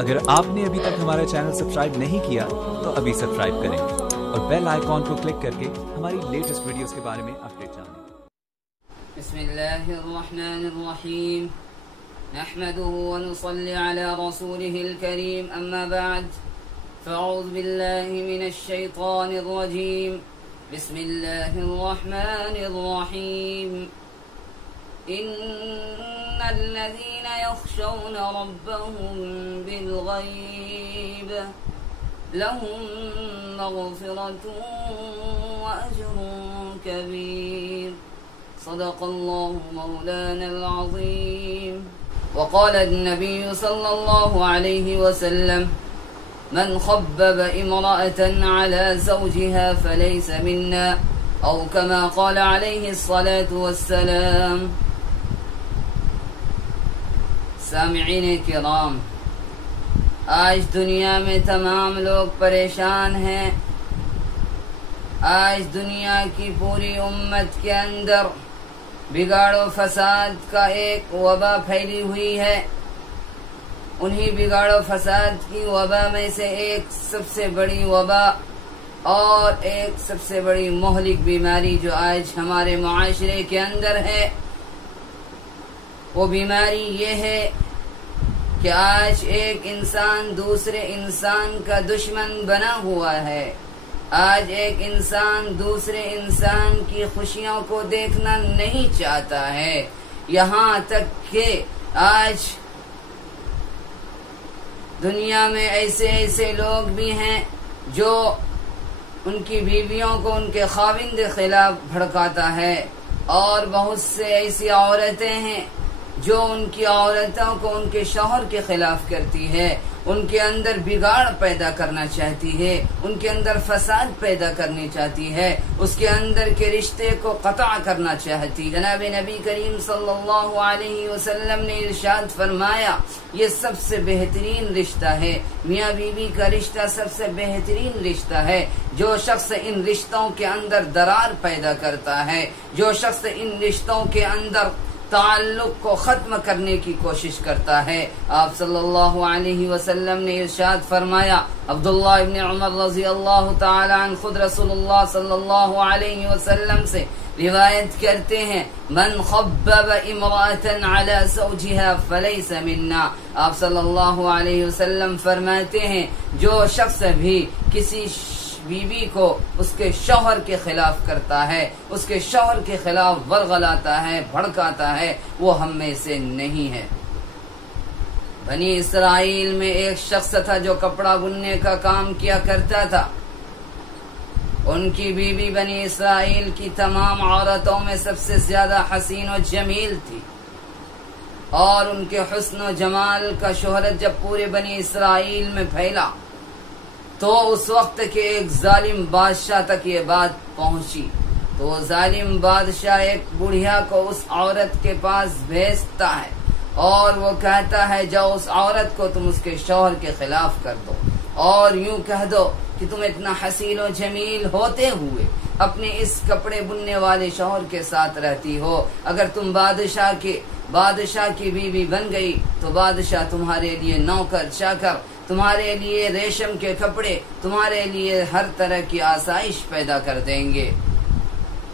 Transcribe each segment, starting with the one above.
اگر آپ نے ابھی تک ہمارا چینل سبسکرائب نہیں کیا تو ابھی سبسکرائب کریں اور بیل آئیکن کو کلک کر کے ہماری لیٹسٹ ویڈیوز کے بارے میں اپڈیٹ جانیں۔ بسم اللہ الرحمن الرحیم نحمده ونصلي على رسوله الكريم اما بعد فاعوذ بالله من الشيطان الرجيم بسم الله الرحمن الرحيم ان الذين يخشون ربهم بالغيب لهم مغفرة واجر كبير صدق الله مولانا العظيم وقال النبي صلى الله عليه وسلم من خبب امرأة على زوجها فليس منا أو كما قال عليه الصلاة والسلام۔ سامعین کرام، آج دنیا میں تمام لوگ پریشان ہیں۔ آج دنیا کی پوری امت کے اندر بگاڑ و فساد کا ایک وبا پھیلی ہوئی ہے۔ انہی بگاڑ و فساد کی وبا میں سے ایک سب سے بڑی وبا اور ایک سب سے بڑی مہلک بیماری جو آج ہمارے معاشرے کے اندر ہے، وہ بیماری یہ ہے کہ آج ایک انسان دوسرے انسان کا دشمن بنا ہوا ہے۔ آج ایک انسان دوسرے انسان کی خوشیوں کو دیکھنا نہیں چاہتا ہے، یہاں تک کہ آج دنیا میں ایسے لوگ بھی ہیں جو ان کی بیویوں کو ان کے خاوند کے خلاف بھڑکاتا ہے، اور بہت سے ایسی عورتیں ہیں جو ان کی عورتوں کو ان کے شوہر کے خلاف کرتی ہے، ان کے اندر بگاڑ پیدا کرنا چاہتی ہے، ان کے اندر فساد پیدا کرنی چاہتی ہے، اس کے اندر کے رشتے کو قطع کرنا چاہتی۔ جناب نبی کریم صلی اللہ علیہ وسلم نے ارشاد فرمایا، یہ سب سے بہترین رشتہ ہے، میاں بیوی کا رشتہ سب سے بہترین رشتہ ہے۔ جو شخص ان رشتوں کے اندر درار پیدا کرتا ہے، جو شخص ان رشتوں کے اندر تعلق کو ختم کرنے کی کوشش کرتا ہے، آپ صلی اللہ علیہ وسلم نے ارشاد فرمایا، عبداللہ ابن عمر رضی اللہ تعالی عنہ خود رسول اللہ صلی اللہ علیہ وسلم سے روایت کرتے ہیں، من خبب امرأة على زوجها فلیس منا۔ آپ صلی اللہ علیہ وسلم فرماتے ہیں، جو شخص بھی کسی بیوی کو اس کے شوہر کے خلاف کرتا ہے، اس کے شوہر کے خلاف ورغلاتا ہے، بھڑکاتا ہے، وہ ہم میں سے نہیں ہے۔ بنی اسرائیل میں ایک شخص تھا جو کپڑا بننے کا کام کیا کرتا تھا۔ ان کی بیوی بنی اسرائیل کی تمام عورتوں میں سب سے زیادہ حسین و جمیل تھی، اور ان کے حسن و جمال کا شہرت جب پورے بنی اسرائیل میں پھیلا تو اس وقت کے ایک ظالم بادشاہ تک یہ بات پہنچی، تو وہ ظالم بادشاہ ایک بڑھیا کو اس عورت کے پاس بھیجتا ہے، اور وہ کہتا ہے، جاؤ اس عورت کو تم اس کے شوہر کے خلاف کر دو، اور یوں کہہ دو کہ تم اتنا حسین و جمیل ہوتے ہوئے اپنے اس کپڑے بننے والے شوہر کے ساتھ رہتی ہو، اگر تم بادشاہ کی بیوی بن گئی تو بادشاہ تمہارے لیے نوکر چاکر، تمہارے لیے ریشم کے کپڑے، تمہارے لیے ہر طرح کی آسائش پیدا کر دیں گے۔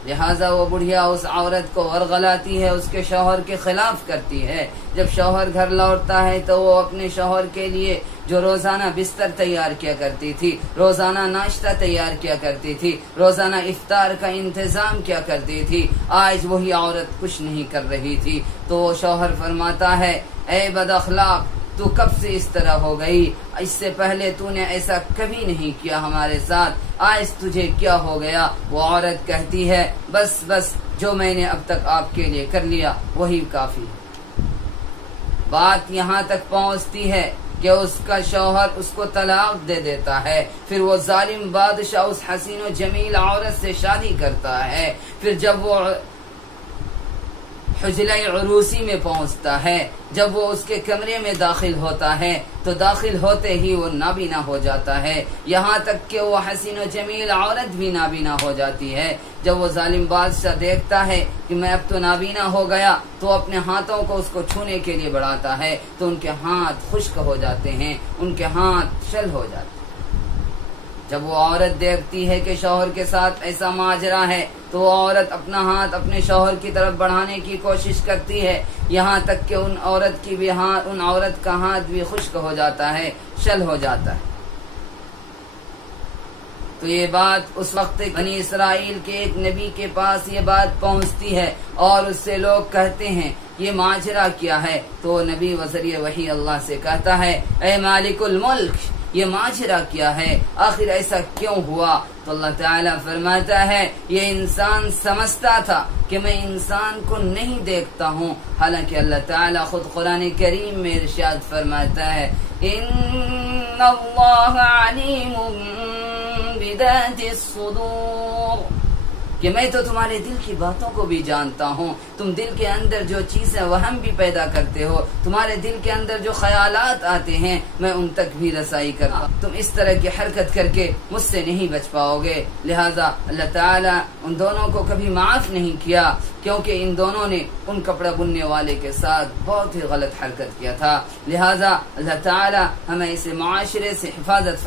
لہٰذا وہ بڑھیا اس عورت کو ورغلاتی ہے، اس کے شوہر کے خلاف کرتی ہے۔ جب شوہر گھر لوٹتا ہے تو وہ اپنے شوہر کے لیے جو روزانہ بستر تیار کیا کرتی تھی، روزانہ ناشتہ تیار کیا کرتی تھی، روزانہ افطار کا انتظام کیا کرتی تھی، آج وہی عورت کچھ نہیں کر رہی تھی، تو وہ شوہر فرماتا ہے، اے بد اخلاق، تو کب سے اس طرح ہو گئی؟ اس سے پہلے تو نے ایسا کبھی نہیں کیا ہمارے ساتھ، آج تجھے کیا ہو گیا؟ وہ عورت کہتی ہے، بس جو میں نے اب تک آپ کے لیے کر لیا وہی کافی۔ بات یہاں تک پہنچتی ہے کہ اس کا شوہر اس کو طلاق دے دیتا ہے، پھر وہ ظالم بادشاہ اس حسین و جمیل عورت سے شادی کرتا ہے، پھر جب وہ حجلہ عروسی میں پہنچتا ہے، جب وہ اس کے کمرے میں داخل ہوتا ہے تو داخل ہوتے ہی وہ نابینا ہو جاتا ہے، یہاں تک کہ وہ حسین و جمیل عورت بھی نابینا ہو جاتی ہے۔ جب وہ ظالم بادشاہ دیکھتا ہے کہ میں اب تو نابینا ہو گیا تو اپنے ہاتھوں کو اس کو چھونے کے لیے بڑھاتا ہے تو ان کے ہاتھ خشک ہو جاتے ہیں، ان کے ہاتھ شل ہو جاتے ہیں۔ جب وہ عورت دیکھتی ہے کہ شوہر کے ساتھ ایسا ماجرا ہے تو وہ عورت اپنا ہاتھ اپنے شوہر کی طرف بڑھانے کی کوشش کرتی ہے، یہاں تک کہ ان عورت کا ہاتھ بھی خشک ہو جاتا ہے، شل ہو جاتا ہے۔ تو یہ بات اس وقت بنی اسرائیل کے ایک نبی کے پاس یہ بات پہنچتی ہے اور اس سے لوگ کہتے ہیں یہ ماجرا کیا ہے؟ تو نبی وذریعہ وحی اللہ سے کہتا ہے اے مالک الملک، یہ ماجرا کیا ہے؟ آخر ایسا کیوں ہوا؟ تو اللہ تعالیٰ فرماتا ہے یہ انسان سمجھتا تھا کہ میں انسان کو نہیں دیکھتا ہوں، حالانکہ اللہ تعالیٰ خود قرآن کریم میں ارشاد فرماتا ہے ان اللہ علیم بذات الصدور، کہ میں تو تمہارے دل کی باتوں کو بھی جانتا ہوں، تم دل کے اندر جو چیزیں وہم بھی پیدا کرتے ہو، تمہارے دل کے اندر جو خیالات آتے ہیں میں ان تک بھی رسائی کرتا ہوں، تم اس طرح کی حرکت کر کے مجھ سے نہیں بچ پاؤ گے۔ لہذا اللہ تعالیٰ ان دونوں کو کبھی معاف نہیں کیا، کیونکہ ان دونوں نے ان کپڑا بننے والے کے ساتھ بہت ہی غلط حرکت کیا تھا۔ لہذا اللہ تعالیٰ ہمیں اس معاشرے سے حفاظت